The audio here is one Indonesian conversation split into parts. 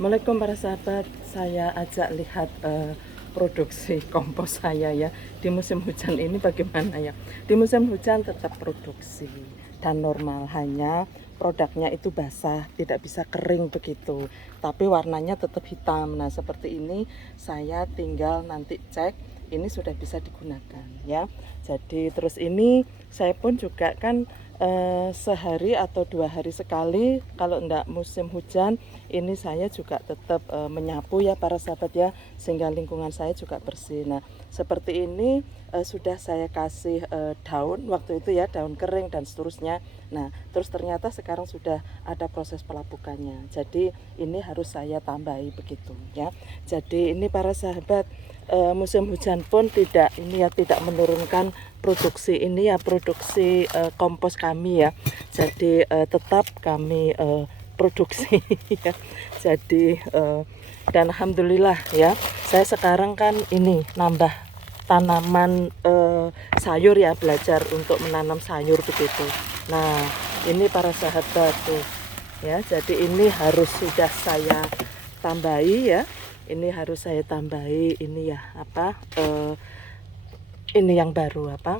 Assalamualaikum para sahabat, saya ajak lihat produksi kompos saya ya. Di musim hujan ini bagaimana ya? Di musim hujan tetap produksi dan normal, hanya produknya itu basah, tidak bisa kering begitu. Tapi warnanya tetap hitam. Nah, seperti ini saya tinggal nanti cek ini sudah bisa digunakan ya. Jadi terus ini saya pun juga kan sehari atau 2 hari sekali kalau enggak musim hujan ini saya juga tetap menyapu ya para sahabat ya, sehingga lingkungan saya juga bersih. Nah seperti ini sudah saya kasih daun waktu itu ya, daun kering dan seterusnya. Nah terus ternyata sekarang sudah ada proses pelapukannya, jadi ini harus saya tambahi begitu ya. Jadi ini para sahabat, musim hujan pun tidak ini ya, tidak menurunkan produksi ini ya, produksi kompos kami ya. Jadi tetap kami produksi ya. Jadi dan alhamdulillah ya, saya sekarang kan ini nambah tanaman sayur ya, belajar untuk menanam sayur begitu. Nah ini para sahabat tuh ya, jadi ini harus sudah saya tambahi ya, ini harus saya tambahi ini ya, apa ini yang baru, apa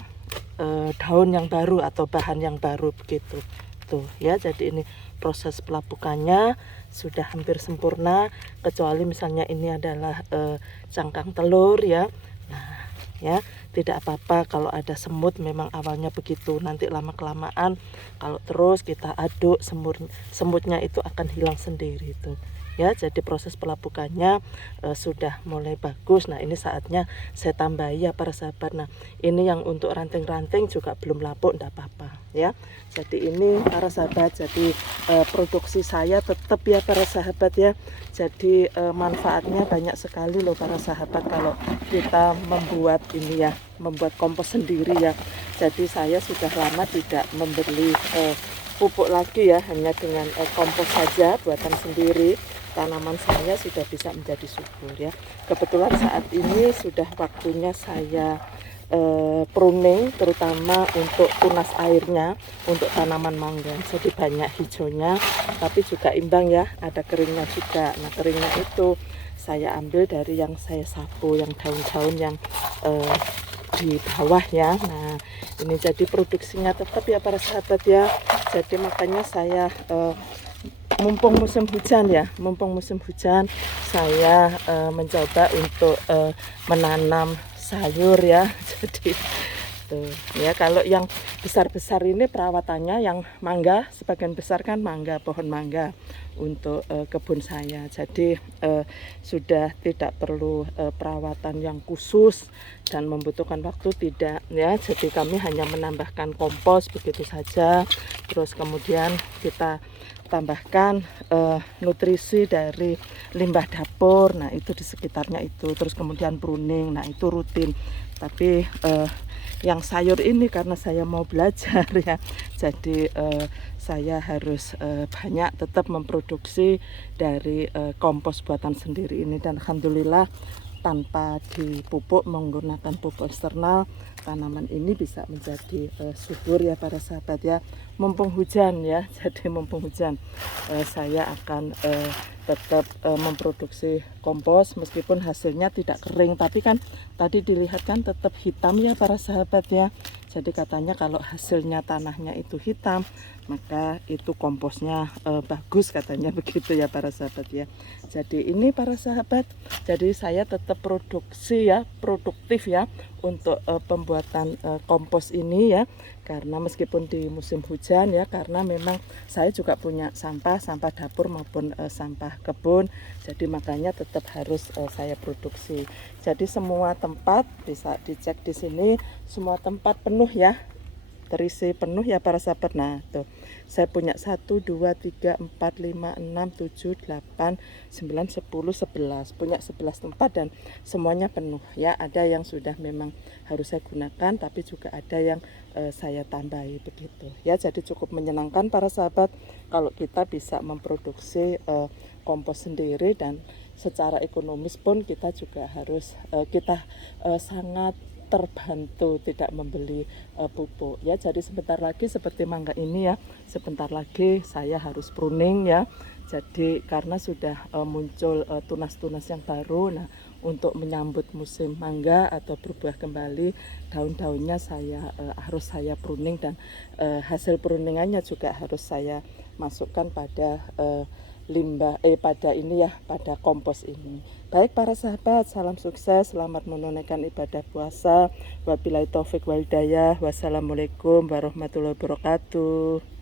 daun yang baru atau bahan yang baru begitu tuh ya. Jadi ini proses pelapukannya sudah hampir sempurna, kecuali misalnya ini adalah cangkang telur ya. Nah ya, tidak apa-apa kalau ada semut, memang awalnya begitu, nanti lama kelamaan kalau terus kita aduk semutnya itu akan hilang sendiri tuh ya. Jadi proses pelapukannya sudah mulai bagus. Nah ini saatnya saya tambahi ya para sahabat. Nah ini yang untuk ranting-ranting juga belum lapuk, enggak apa-apa ya. Jadi ini para sahabat, jadi produksi saya tetap ya para sahabat ya. Jadi manfaatnya banyak sekali loh para sahabat kalau kita membuat ini ya, membuat kompos sendiri ya. Jadi saya sudah lama tidak membeli pupuk lagi ya, hanya dengan kompos saja buatan sendiri. Tanaman saya sudah bisa menjadi subur ya. Kebetulan saat ini sudah waktunya saya pruning, terutama untuk tunas airnya untuk tanaman mangga. Jadi banyak hijaunya tapi juga imbang ya, ada keringnya juga. Nah keringnya itu saya ambil dari yang saya sapu, yang daun-daun yang di bawah ya. Nah ini jadi produksinya tetap ya para sahabat ya. Jadi makanya saya mumpung musim hujan ya, mumpung musim hujan saya mencoba untuk menanam sayur ya. Jadi tuh ya, kalau yang besar-besar ini perawatannya yang mangga, sebagian besar kan mangga, pohon mangga untuk kebun saya. Jadi sudah tidak perlu perawatan yang khusus dan membutuhkan waktu, tidak ya. Jadi kami hanya menambahkan kompos begitu saja, terus kemudian kita tambahkan nutrisi dari limbah dapur, nah itu di sekitarnya itu, terus kemudian pruning, nah itu rutin. Tapi yang sayur ini karena saya mau belajar ya, jadi saya harus banyak tetap memproduksi dari kompos buatan sendiri ini. Dan alhamdulillah tanpa dipupuk menggunakan pupuk eksternal, tanaman ini bisa menjadi subur ya para sahabat ya. Mumpung hujan ya, jadi mumpung hujan saya akan tetap memproduksi kompos meskipun hasilnya tidak kering, tapi kan tadi dilihat kan tetap hitam ya para sahabat ya. Jadi katanya kalau hasilnya tanahnya itu hitam, maka itu komposnya bagus katanya begitu ya para sahabat ya. Jadi ini para sahabat, jadi saya tetap produksi ya, produktif ya untuk pembuatan kompos ini ya. Karena meskipun di musim hujan ya, karena memang saya juga punya sampah dapur maupun sampah kebun, jadi makanya tetap harus saya produksi. Jadi semua tempat bisa dicek di sini, semua tempat penuh ya, terisi penuh ya para sahabat. Nah tuh saya punya 1, 2, 3, 4, 5, 6, 7, 8, 9, 10, 11, punya 11 tempat dan semuanya penuh ya. Ada yang sudah memang harus saya gunakan, tapi juga ada yang saya tambahi begitu ya. Jadi cukup menyenangkan para sahabat kalau kita bisa memproduksi kompos sendiri, dan secara ekonomis pun kita juga harus kita sangat terbantu tidak membeli pupuk ya. Jadi sebentar lagi seperti mangga ini ya, sebentar lagi saya harus pruning ya. Jadi karena sudah muncul tunas-tunas yang baru, nah untuk menyambut musim mangga atau berbuah kembali, daun-daunnya harus saya pruning, dan hasil pruningannya juga harus saya masukkan pada pada kompos ini. Baik para sahabat, salam sukses, selamat menunaikan ibadah puasa. Wabillahi taufik wal hidayah. Wassalamualaikum warahmatullahi wabarakatuh.